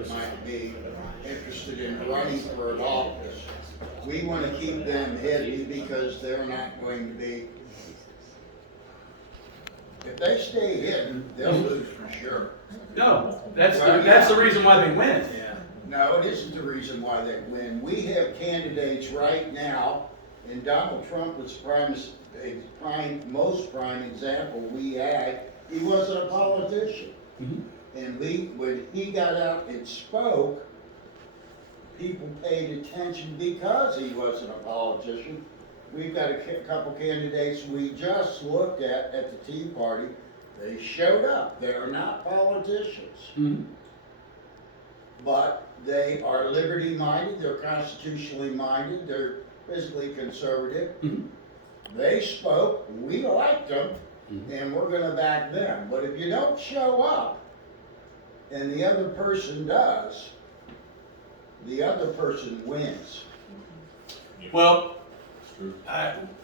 that might be interested in running for an office. We want to keep them hidden because they're not going to be, if they stay hidden, they'll lose for sure. No, that's the reason why they win. Yeah. No, it isn't the reason why they win. We have candidates right now, and Donald Trump was most prime example we had. He wasn't a politician. Mm-hmm. And when he got out and spoke, people paid attention because he wasn't a politician. We've got a couple candidates we just looked at the Tea Party. They showed up. They're not politicians. Mm-hmm. But they are liberty-minded, they're constitutionally minded, they're physically conservative. Mm-hmm. They spoke, we liked them, Mm-hmm. and we're gonna back them. But if you don't show up, and the other person does, the other person wins. Well,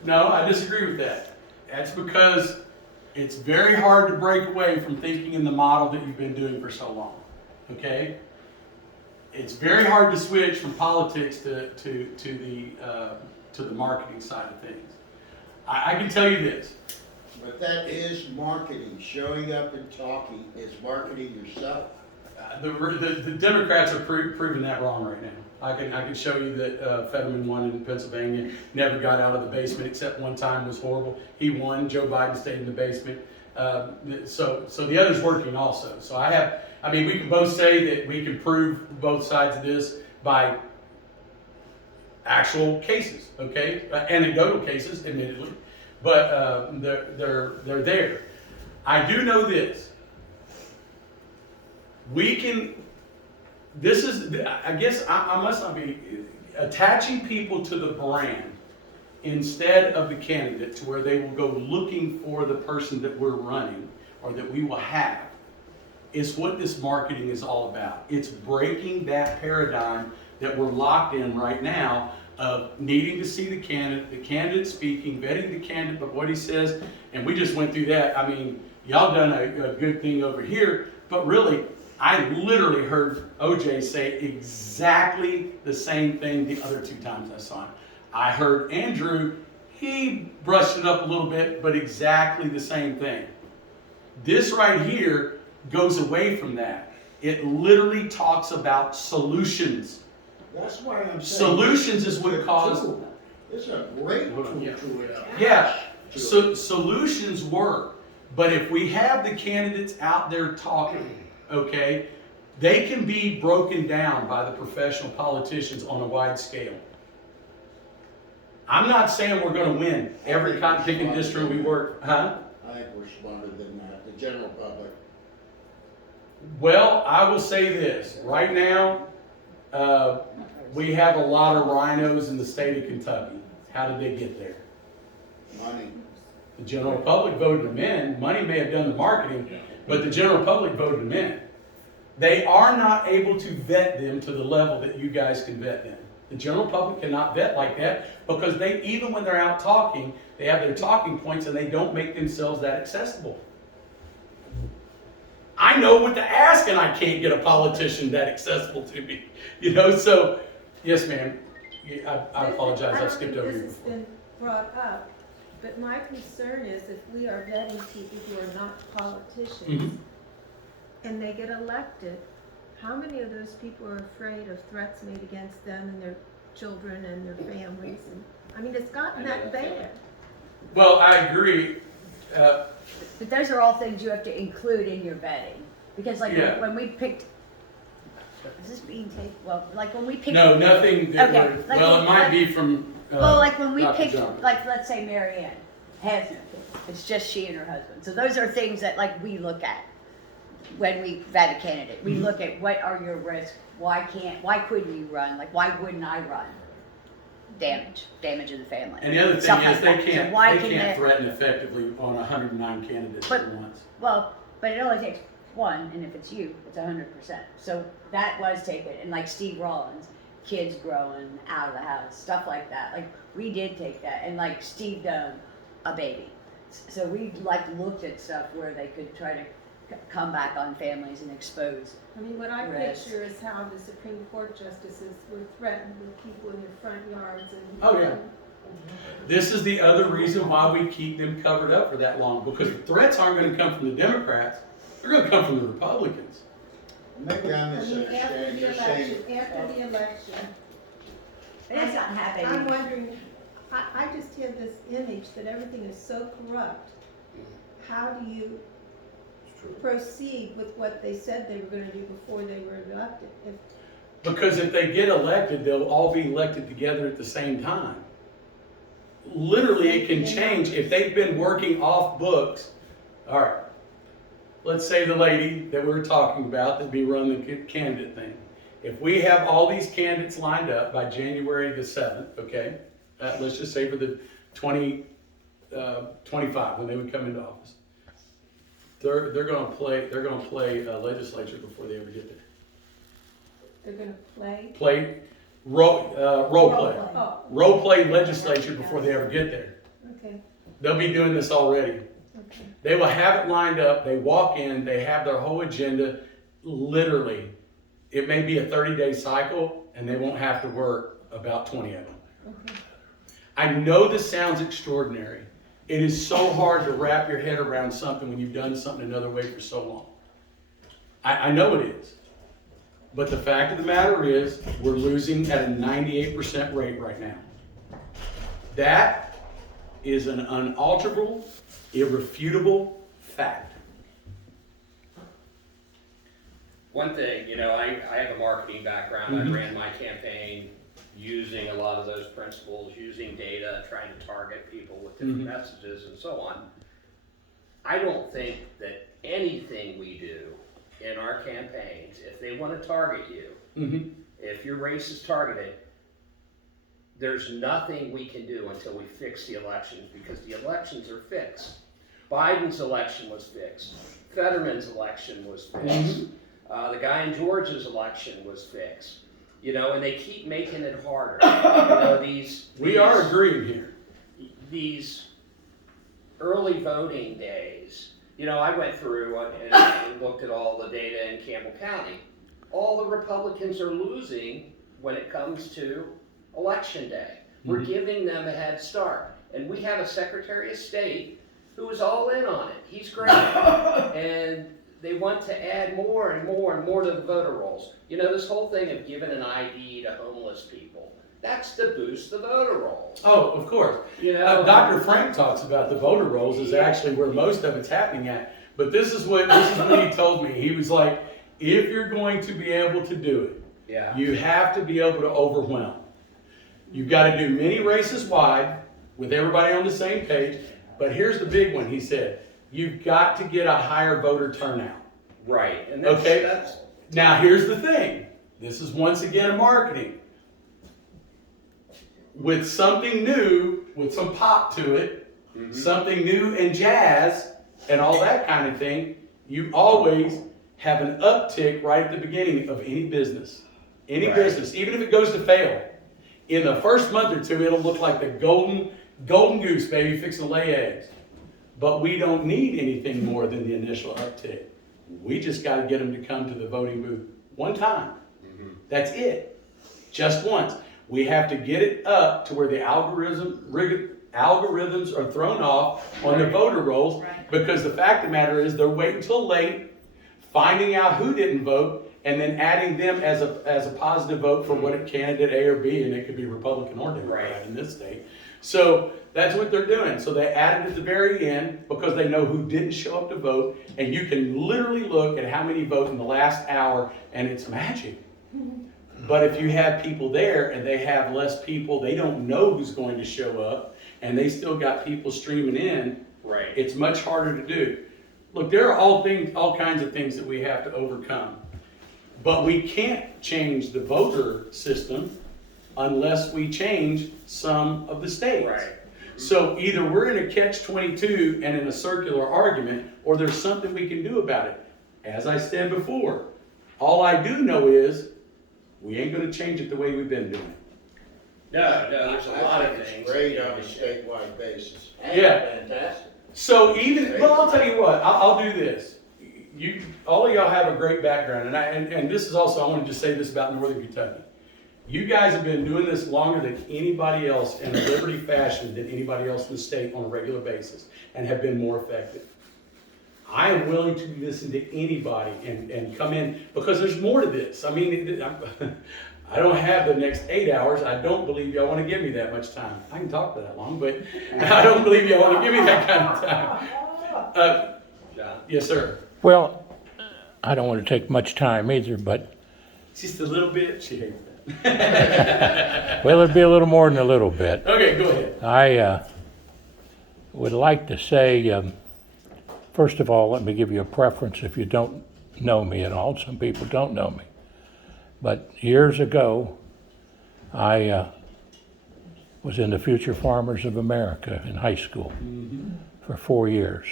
no, I disagree with that. That's because it's very hard to break away from thinking in the model that you've been doing for so long. Okay? It's very hard to switch from politics to the marketing side of things. I can tell you this. But that is marketing. Showing up and talking is marketing yourself. The Democrats are proving that wrong right now. I can show you that Fetterman won in Pennsylvania, never got out of the basement except one time, was horrible. He won. Joe Biden stayed in the basement. So the other's working also. So we can both say that we can prove both sides of this by actual cases, okay? Anecdotal cases, admittedly, but they're there. I do know this. I guess I must not be attaching people to the brand instead of the candidate to where they will go looking for the person that we're running or that we will have. Is what this marketing is all about. It's breaking that paradigm that we're locked in right now of needing to see the candidate speaking, vetting the candidate, but what he says, and we just went through that. I mean, y'all done a good thing over here, but really, I literally heard OJ say exactly the same thing the other two times I saw him. I heard Andrew, he brushed it up a little bit, but exactly the same thing. This right here goes away from that. It literally talks about solutions. That's why I'm saying solutions is what caused. It's a great tool to it. Yeah. So solutions work, but if we have the candidates out there talking, okay, they can be broken down by the professional politicians on a wide scale. I'm not saying we're going to win every cotton picking district we work, huh? I think we're smarter than that, the general public. Well, I will say this. Right now, we have a lot of rhinos in the state of Kentucky. How did they get there? Money. The general public voted them in. Money may have done the marketing, but the general public voted them in. They are not able to vet them to the level that you guys can vet them. The general public cannot vet like that because even when they're out talking, they have their talking points and they don't make themselves that accessible. I know what to ask and I can't get a politician that accessible to me. So, yes ma'am, I apologize, I've skipped over you This has before. been brought up, but my concern is if we are vetting people who are not politicians and they get elected, how many of those people are afraid of threats made against them and their children and their families? It's gotten that bad. Well, I agree. But those are all things you have to include in your vetting. Because when we picked, is this being taken? Well, like when we picked. No, nothing that Okay, would, like well, it might be from like when we Dr. picked, John. let's say Mary Ann has no kids. It's just she and her husband. So those are things that we look at when we vet a candidate. We look at what are your risks, why couldn't you run? Why wouldn't I run? Damage of the family. And the other thing Stuff is like they that. can't threaten effectively on 109 candidates at once. Well, but it only takes one, and if it's you, it's 100%. So that was taken, and like Steve Rollins, kids growing out of the house, stuff like that. We did take that, and Steve Doan, a baby. So we looked at stuff where they could try to come back on families and expose. I mean, what I Risk. picture is how the Supreme Court justices were threatened with people in their front yards and. Oh, yeah. This is the other reason why we keep them covered up for that long, because the threats aren't gonna come from the Democrats, they're gonna come from the Republicans. Maybe I I mean, after misunderstand, the you're saying, election, But it's not I'm happening. wondering, I just have this image that everything is so corrupt. How do you proceed with what they said they were gonna do before they were elected? Because if they get elected, they'll all be elected together at the same time. Literally, it can change if they've been working off books. All right, let's say the lady that we're talking about that be running the candidate thing. If we have all these candidates lined up by January the 7th, okay? Let's just say for the 2025, when they would come into office. They're gonna play legislature before they ever get there. They're gonna play? Role play. Oh, Role play legislature before they ever get there. okay, They'll be doing this already. okay. They will have it lined up, they walk in, they have their whole agenda, literally. It may be a 30-day cycle, and they won't have to work about 20 of them. Okay. I know this sounds extraordinary. It is so hard to wrap your head around something when you've done something another way for so long. I know it is. But the fact of the matter is, we're losing at a 98% rate right now. That is an unalterable, irrefutable fact. One thing, I have a marketing background. Mhm. I ran my campaign using a lot of those principles, using data, trying to target people with different Mhm. messages and so on. I don't think that anything we do in our campaigns, if they want to target you, Mm-hmm. if your race is targeted, there's nothing we can do until we fix the elections, because the elections are fixed. Biden's election was fixed. Fetterman's election was fixed. The guy in Georgia's election was fixed. And they keep making it harder. We are agreeing here. These early voting days. I went through and looked at all the data in Campbell County. All the Republicans are losing when it comes to election day. We're giving them a head start. And we have a Secretary of State who is all in on it. He's great. And they want to add more and more and more to the voter rolls. This whole thing of giving an ID to homeless people, that's to boost the voter rolls. Oh, of course. Dr. Frank talks about the voter rolls is actually where most of it's happening at. But this is what he told me. He was like, if you're going to be able to do it, you have to be able to overwhelm. You've got to do many races wide with everybody on the same page. But here's the big one, he said. You've got to get a higher voter turnout. Right. And that's now here's the thing. This is once again a marketing. With something new, with some pop to it, something new and jazz and all that kind of thing, you always have an uptick right at the beginning of any business. Any business, even if it goes to fail. In the first month or two, it'll look like the golden goose baby fixing to lay eggs. But we don't need anything more than the initial uptick. We just got to get them to come to the voting booth one time. That's it. Just once. We have to get it up to where the algorithms are thrown off on the voter rolls, because the fact of the matter is they're waiting till late, finding out who didn't vote, and then adding them as a positive vote for what candidate A or B, and it could be Republican or Democrat in this state. So that's what they're doing. So they add it at the very end because they know who didn't show up to vote, and you can literally look at how many vote in the last hour, and it's magic. But if you have people there and they have less people, they don't know who's going to show up, and they still got people streaming in, it's much harder to do. Look, there are all kinds of things that we have to overcome. But we can't change the voter system unless we change some of the states. So either we're in a catch-22 and in a circular argument, or there's something we can do about it. As I said before, all I do know is we ain't going to change it the way we've been doing it. No, there's a lot of it's things. great on a statewide basis. Yeah. Fantastic. So I'll tell you what, I'll do this. all of y'all have a great background, and this is also, I want to just say this about Northern Kentucky. You guys have been doing this longer than anybody else in a liberty fashion than anybody else in the state on a regular basis, and have been more effective. I am willing to listen to anybody and come in, because there's more to this. I mean, I don't have the next 8 hours. I don't believe y'all want to give me that much time. I can talk for that long, but I don't believe y'all want to give me that kind of time. John? Yes, sir. Well, I don't want to take much time either, but, Just a little bit. She hates that. well, it'd be a little more than a little bit. Okay, go ahead. I would like to say, first of all, let me give you a preference if you don't know me at all. Some people don't know me. But years ago, I was in the Future Farmers of America in high school for 4 years.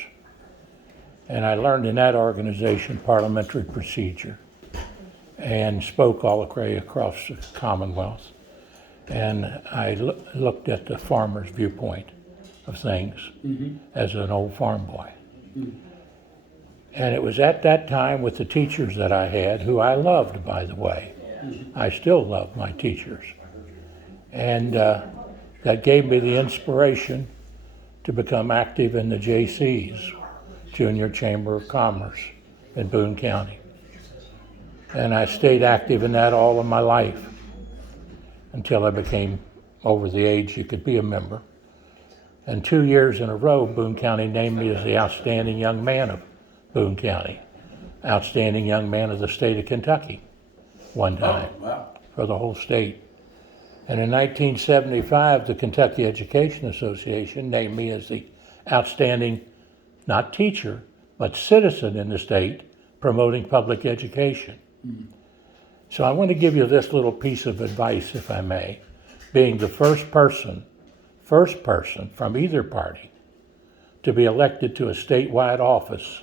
And I learned in that organization parliamentary procedure and spoke all the way across the Commonwealth. And I looked at the farmer's viewpoint of things as an old farm boy. And it was at that time with the teachers that I had, who I loved, by the way. I still love my teachers. And that gave me the inspiration to become active in the JC's, Junior Chamber of Commerce in Boone County. And I stayed active in that all of my life until I became over the age you could be a member. And 2 years in a row, Boone County named me as the outstanding young man of Boone County, outstanding young man of the state of Kentucky, one time, for the whole state. And in 1975, the Kentucky Education Association named me as the outstanding, not teacher, but citizen in the state promoting public education. So I want to give you this little piece of advice, if I may, being the first person from either party to be elected to a statewide office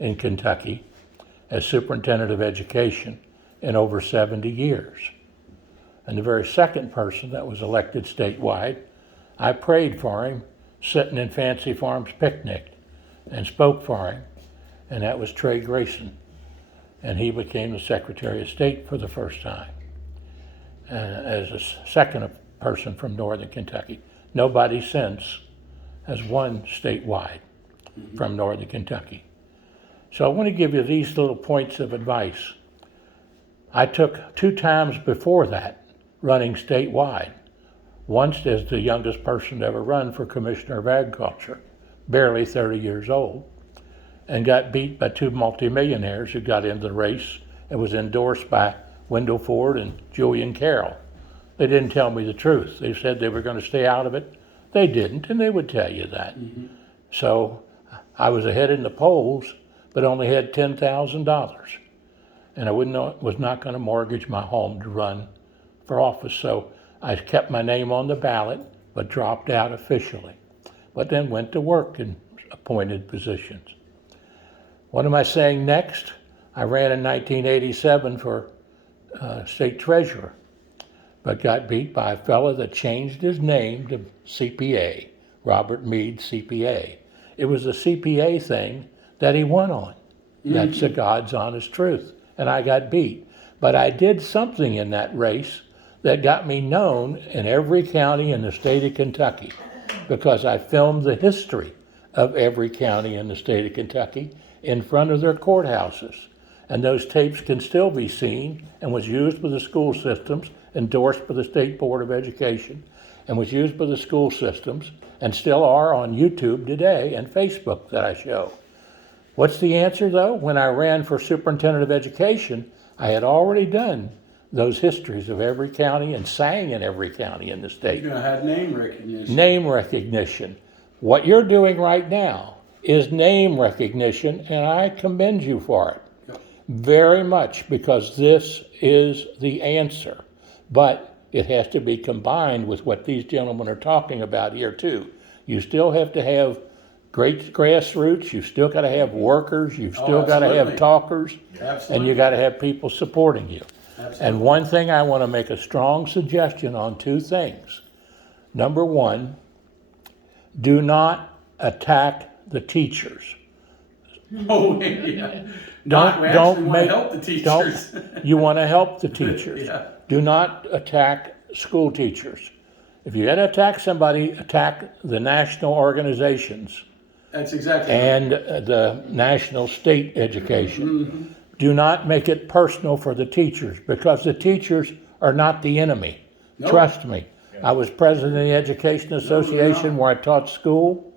in Kentucky as Superintendent of Education in over 70 years. And the very second person that was elected statewide, I prayed for him sitting in Fancy Farms Picnic and spoke for him, and that was Trey Grayson. And he became the Secretary of State for the first time as a second person from Northern Kentucky. Nobody since has won statewide from Northern Kentucky. So I want to give you these little points of advice. I took 2 times before that running statewide. Once as the youngest person to ever run for Commissioner of Agriculture, barely 30 years old, and got beat by 2 multimillionaires who got into the race. It was endorsed by Wendell Ford and Julian Carroll. They didn't tell me the truth. They said they were going to stay out of it. They didn't, and they would tell you that. So I was ahead in the polls, but only had $10,000. And I was not going to mortgage my home to run for office. So I kept my name on the ballot, but dropped out officially. But then went to work in appointed positions. What am I saying next? I ran in 1987 for state treasurer, but got beat by a fellow that changed his name to CPA, Robert Meade CPA. It was the CPA thing that he won on. That's the God's honest truth. And I got beat. But I did something in that race that got me known in every county in the state of Kentucky, because I filmed the history of every county in the state of Kentucky in front of their courthouses. And those tapes can still be seen, and was used by the school systems, endorsed by the State Board of Education, and was used by the school systems, and still are on YouTube today and Facebook that I show. What's the answer though? When I ran for Superintendent of Education, I had already done those histories of every county and sang in every county in the state. You're going to have name recognition. Name recognition. What you're doing right now is name recognition, and I commend you for it very much, because this is the answer. But it has to be combined with what these gentlemen are talking about here too. You still have to have great grassroots, you've still got to have workers, you've still got to have talkers, and you got to have people supporting you. Absolutely. And one thing I want to make a strong suggestion on: 2 things. Number 1, do not attack the teachers. Oh, yeah. Not, we actually don't want to make, help the teachers. you want to help the teachers. Yeah. Do not attack school teachers. If you're going to attack somebody, attack the national organizations That's exactly right. and the national state education. Do not make it personal for the teachers, because the teachers are not the enemy. Nope. Trust me. I was president of the Education Association where I taught school,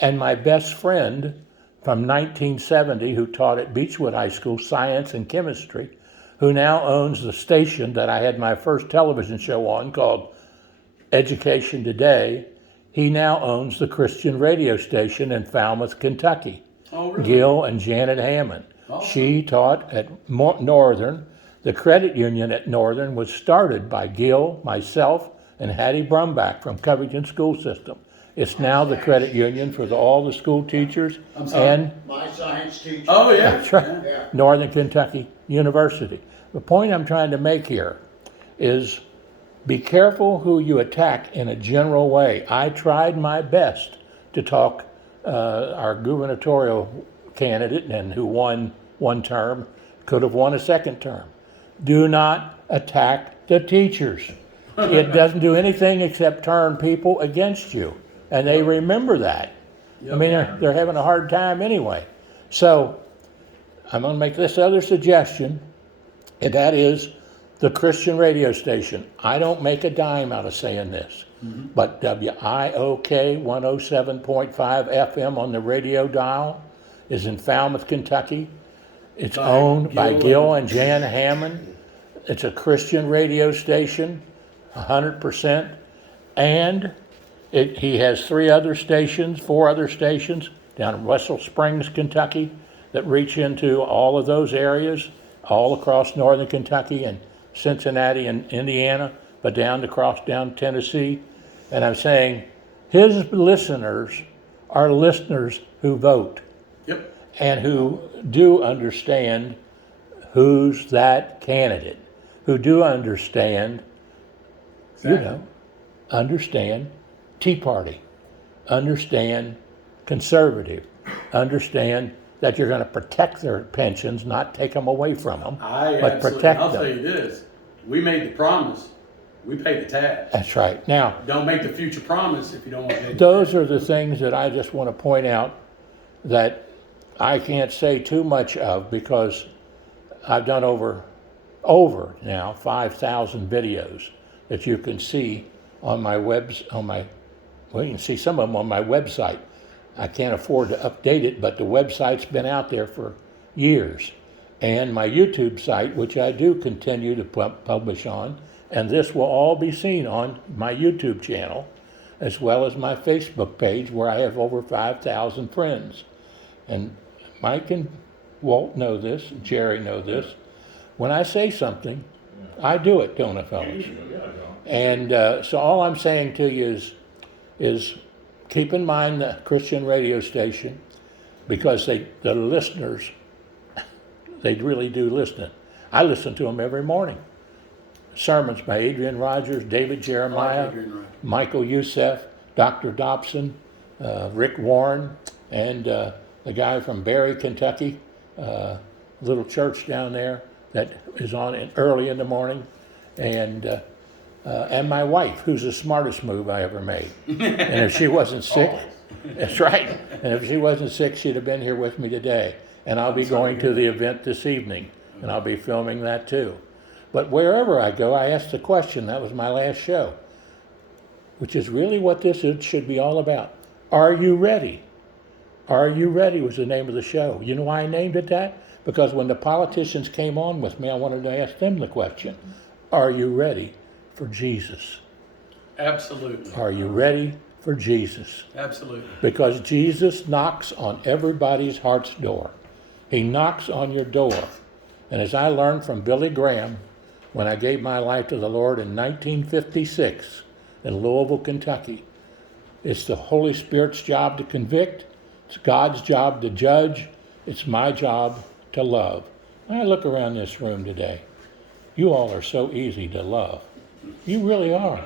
and my best friend from 1970 who taught at Beechwood High School science and chemistry, who now owns the station that I had my first television show on called Education Today, he now owns the Christian radio station in Falmouth, Kentucky. Oh, really? Gil and Janet Hammond. She taught at Northern. The credit union at Northern was started by Gil, myself, and Hattie Brumback from Covington School System. It's now the credit union for all the school teachers and My science teacher. Oh, yeah. that's right, Yeah. Northern Kentucky University. The point I'm trying to make here is be careful who you attack in a general way. I tried my best to talk our gubernatorial candidate, and who won one term, could have won a second term. Do not attack the teachers. It doesn't do anything except turn people against you, and they remember that. I mean, they're having a hard time anyway. So I'm going to make this other suggestion, and that is the Christian radio station. I don't make a dime out of saying this, but WIOK 107.5 FM on the radio dial is in Falmouth, Kentucky. It's owned by Gil and Jan Hammond. It's a Christian radio station, 100%. And he has four other stations down in Russell Springs, Kentucky, that reach into all of those areas, all across northern Kentucky and Cincinnati and Indiana, but down Tennessee. And I'm saying his listeners are listeners who vote. Yep. And who do understand who's that candidate, who do understand, understand Tea Party, understand conservative, understand that you're going to protect their pensions, not take them away from them, but protect I'll them. tell you this, we made the promise, we pay the tab. That's right. Now, Don't make the future promise if you don't want to pay the those tab. are the things that I just want to point out that I can't say too much of, because I've done over now 5,000 videos that you can see on my well, you can see some of them on my website. I can't afford to update it, but the website's been out there for years. And my YouTube site, which I do continue to publish on, and this will all be seen on my YouTube channel, as well as my Facebook page, where I have over 5,000 friends. And Mike and Walt know this, Jerry know this. When I say something, I do it, don't I, fellas? And so all I'm saying to you is keep in mind the Christian radio station, because the listeners, they really do listen. I listen to them every morning. Sermons by Adrian Rogers, David Jeremiah, Michael Youssef, Dr. Dobson, Rick Warren, and the guy from Barry, Kentucky, little church down there that is on early in the morning, and my wife, who's the smartest move I ever made. And if she wasn't sick, that's right. And if she wasn't sick, she'd have been here with me today. And I'll be going to the event this evening, and I'll be filming that too. But wherever I go, I ask the question. That was my last show, which is really what this should be all about. Are you ready? Are You Ready was the name of the show. You know why I named it that? Because when the politicians came on with me, I wanted to ask them the question. Are you ready for Jesus? Absolutely. Are you ready for Jesus? Absolutely. Because Jesus knocks on everybody's heart's door. He knocks on your door. And as I learned from Billy Graham, when I gave my life to the Lord in 1956 in Louisville, Kentucky, it's the Holy Spirit's job to convict. It's God's job to judge. It's my job to love. When I look around this room today, you all are so easy to love. You really are.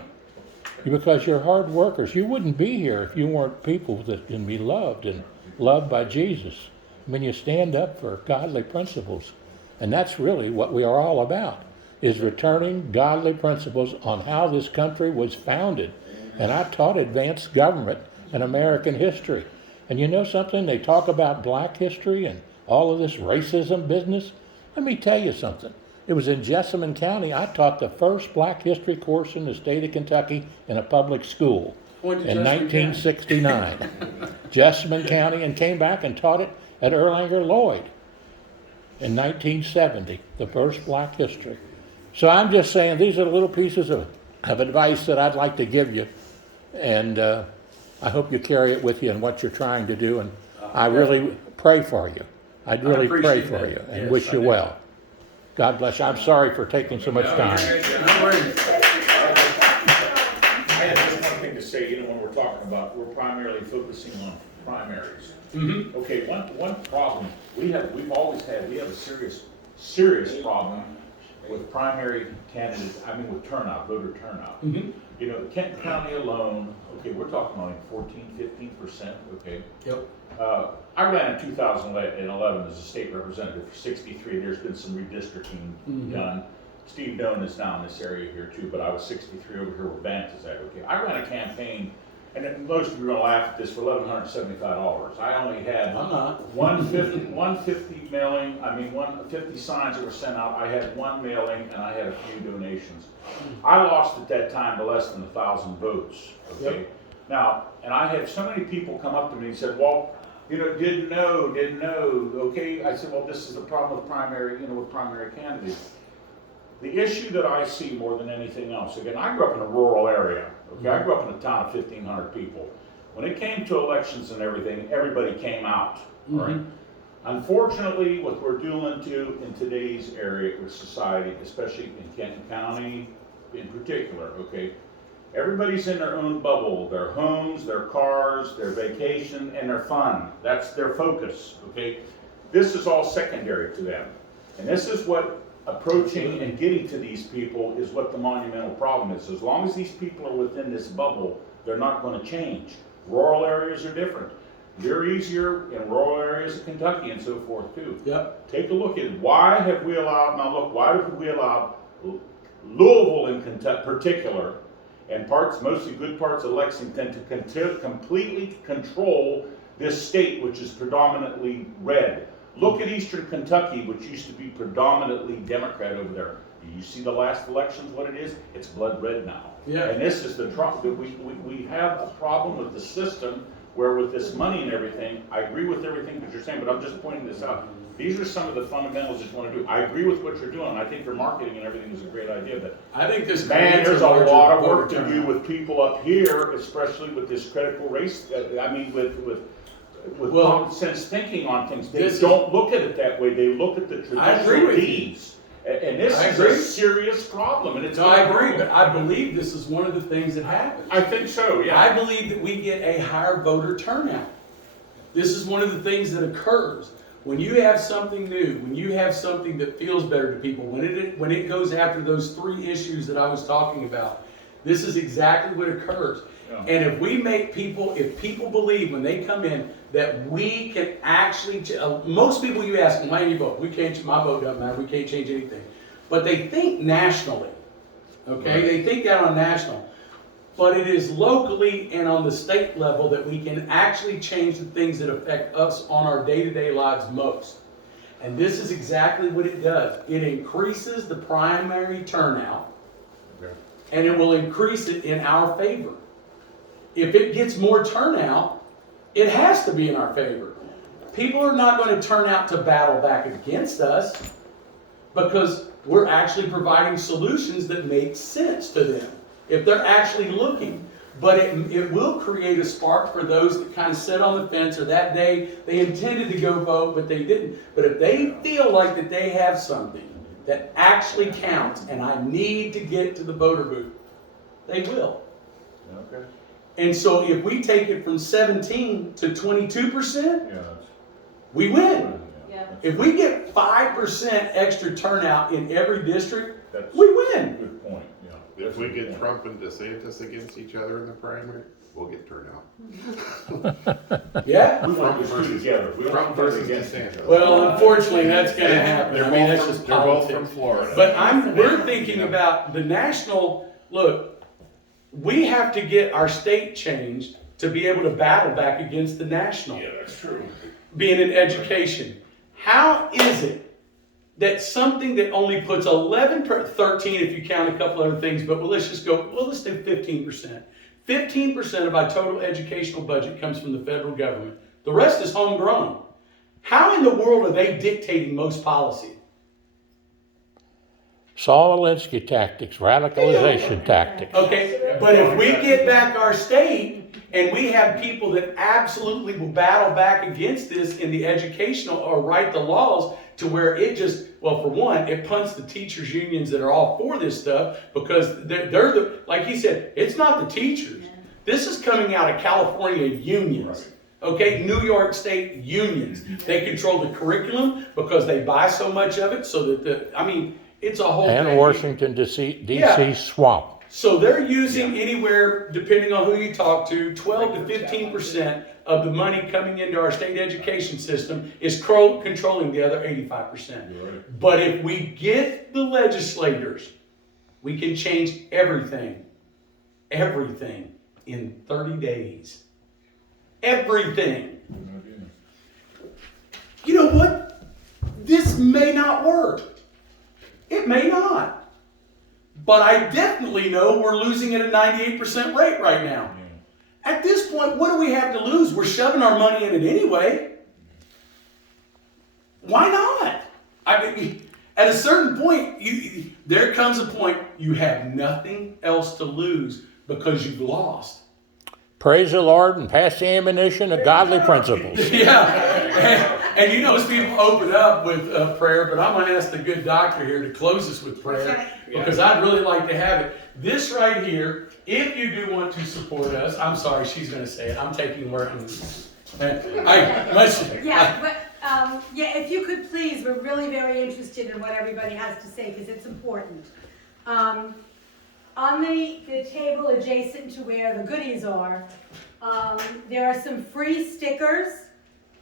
Because you're hard workers. You wouldn't be here if you weren't people that can be loved and loved by Jesus. I mean, you stand up for godly principles. And that's really what we are all about, is returning godly principles on how this country was founded. And I taught advanced government and American history. And you know something? They talk about black history and all of this racism business. Let me tell you something. It was in Jessamine County. I taught the first black history course in the state of Kentucky in a public school in 1969. Jessamine County, and came back and taught it at Erlanger Lloyd in 1970, the first black history. So I'm just saying these are little pieces of advice that I'd like to give you. And I hope you carry it with you in what you're trying to do. And I really pray for you. I'd really pray for you and wish you well. God bless you. I'm sorry for taking so much time. No worries. I have just one thing to say, when we're talking about, we're primarily focusing on primaries. Mm-hmm. Okay, one problem, we have a serious problem with primary candidates, with turnout, voter turnout. Mm-hmm. Kent County alone, okay, we're talking like 14-15%, okay? Yep. I ran in 2011 as a state representative for 63. There's been some redistricting done. Steve Doan is now in this area here too, but I was 63 over here where Vance is at, okay? I ran a campaign, and most of you are gonna laugh at this, for $1,175. I only had 150 mailing, 150 signs that were sent out. I had one mailing and I had a few donations. I lost at that time to less than 1,000 votes, okay? Yep. Now, and I had so many people come up to me and said, well, didn't know, okay? I said, well, this is the problem with primary candidates. The issue that I see more than anything else, again, I grew up in a rural area, okay? I grew up in a town of 1,500 people. When it came to elections and everything, everybody came out, all right? Unfortunately, what we're dealing to in today's area with society, especially in Kenton County in particular, okay? Everybody's in their own bubble, their homes, their cars, their vacation, and their fun. That's their focus, okay? This is all secondary to them. And this is what approaching and getting to these people is what the monumental problem is. As long as these people are within this bubble, they're not going to change. Rural areas are different. They're easier in rural areas of Kentucky and so forth too. Yep. Take a look at why have we allowed Louisville in Kentucky particular, and mostly good parts of Lexington, to completely control this state, which is predominantly red. Look at Eastern Kentucky, which used to be predominantly Democrat over there. You see the last elections, what it is? It's blood red now. Yeah. And this is the trouble. We have a problem with the system where with this money and everything, I agree with everything that you're saying, but I'm just pointing this out. These are some of the fundamentals that you want to do. I agree with what you're doing. I think your marketing and everything is a great idea, but I think this there's a lot of work to do with people up here, especially with this critical race. With common sense thinking on things. They don't look at it that way. They look at the traditional deeds. And this is a serious problem. And I agree, but I believe this is one of the things that happens. I think so, yeah. I believe that we get a higher voter turnout. This is one of the things that occurs. When you have something new, when you have something that feels better to people, when it goes after those three issues that I was talking about, this is exactly what occurs. Yeah. And if people believe when they come in that we can actually, most people you ask them, why do you vote? My vote doesn't matter, we can't change anything. But they think nationally, okay? Right. They think that on national. But it is locally and on the state level that we can actually change the things that affect us on our day-to-day lives most. And this is exactly what it does. It increases the primary turnout, and it will increase it in our favor. If it gets more turnout, it has to be in our favor. People are not going to turn out to battle back against us because we're actually providing solutions that make sense to them if they're actually looking. But it will create a spark for those that kind of sit on the fence, or that day they intended to go vote but they didn't. But if they feel like that they have something that actually counts and I need to get to the voter booth, they will. Okay. And so if we take it from 17 to 22%, we win. Yeah. If we get 5% extra turnout in every district, we win. Good point, yeah. If we get Trump and DeSantis against each other in the primary, we'll get turnout. Yeah? We want these two together. We don't Trump want them versus against DeSantis. Well, unfortunately, that's gonna happen. I mean, that's just They're both from politics. Florida. But we're thinking about the national, look, we have to get our state changed to be able to battle back against the national. Yeah, that's true. Being in education. How is it that something that only puts 13 if you count a couple other things, but let's just go, let's do 15%. 15% of our total educational budget comes from the federal government. The rest is homegrown. How in the world are they dictating most policy? Saul Alinsky tactics, radicalization tactics. Okay, but if we get back our state and we have people that absolutely will battle back against this in the educational or write the laws to where it just, well, for one, it punts the teachers' unions that are all for this stuff because they're the, like he said, it's not the teachers. This is coming out of California unions. Okay, New York State unions. They control the curriculum because they buy so much of it so that it's a whole And thing. Washington, D.C. Yeah. swamp. So they're using anywhere, depending on who you talk to, 12 to 15% of the money coming into our state education system is controlling the other 85%. But if we get the legislators, we can change everything in 30 days. Everything. You know what? This may not work. It may not. But I definitely know we're losing at a 98% rate right now. At this point, what do we have to lose? We're shoving our money in it anyway. Why not? I mean, at a certain point, there comes a point you have nothing else to lose because you've lost. Praise the Lord and pass the ammunition of godly principles. Yeah. And you know, most people open up with prayer, but I'm going to ask the good doctor here to close us with prayer because I'd really like to have it. This right here, if you do want to support us, I'm sorry, she's going to say it. I'm taking work. If you could please, we're really very interested in what everybody has to say because it's important. On the table adjacent to where the goodies are, there are some free stickers.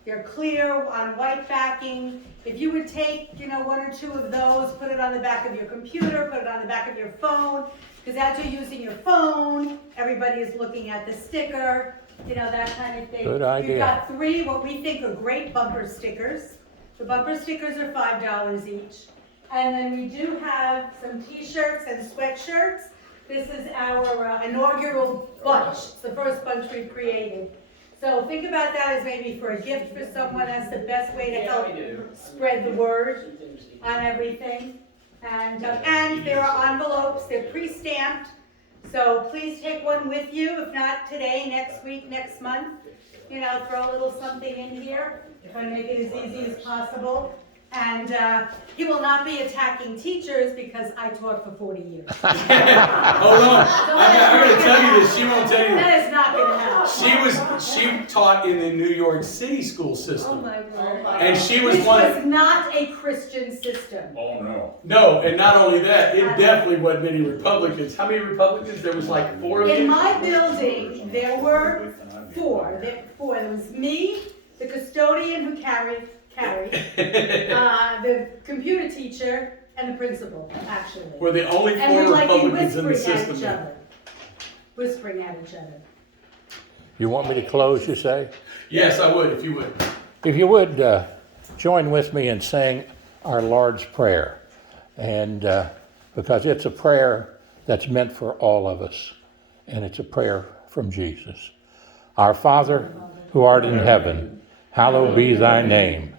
They're clear on white backing. If you would take, one or two of those, put it on the back of your computer, put it on the back of your phone, because as you're using your phone, everybody is looking at the sticker, that kind of thing. Good idea. We've got 3 what we think are great bumper stickers. The bumper stickers are $5 each. And then we do have some t-shirts and sweatshirts. This is our inaugural bunch. It's the first bunch we've created. So think about that as maybe for a gift for someone. That's the best way to help spread the word on everything. And there are envelopes. They're pre-stamped. So please take one with you. If not today, next week, next month. Throw a little something in here. Try to make it as easy as possible. And he will not be attacking teachers because I taught for 40 years. Hold on. I'm going to tell you this. She won't tell you. That is not going to happen. She taught in the New York City school system. Oh my word. And she was Which one. was not a Christian system. Oh, no. No, and not only that, it definitely wasn't any Republicans. How many Republicans? There was like 4 of In you. my building, there were 4. There was me, the custodian who carried, the computer teacher, and the principal, actually. We're the only 4 And we like be Republicans in the whispering at system. each other. Whispering at each other. You want me to close, you say? Yes, I would, if you would. If you would join with me in saying our Lord's Prayer, and because it's a prayer that's meant for all of us, and it's a prayer from Jesus. Our Father, who art in heaven, hallowed be thy name.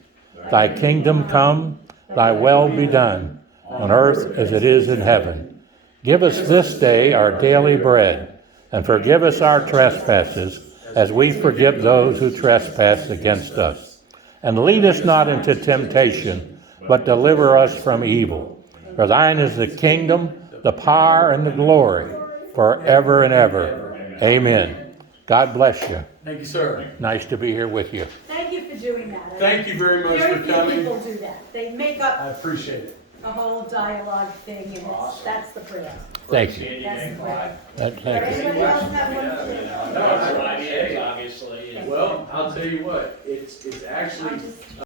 Thy kingdom come, thy will be done, on earth as it is in heaven. Give us this day our daily bread, and forgive us our trespasses, as we forgive those who trespass against us. And lead us not into temptation, but deliver us from evil. For thine is the kingdom, the power, and the glory, forever and ever. Amen. God bless you. Thank you, sir. Nice to be here with you. Thank you for doing that. Thank you very much Very for few coming. people do that. They make up I appreciate it. a whole dialogue thing, and that's the prayer. Thank you. Sandy That's Day the Clyde. Thank you. Anybody else have one? No, it's ideas, obviously. Well, I'll tell you what, it's actually, I'll just-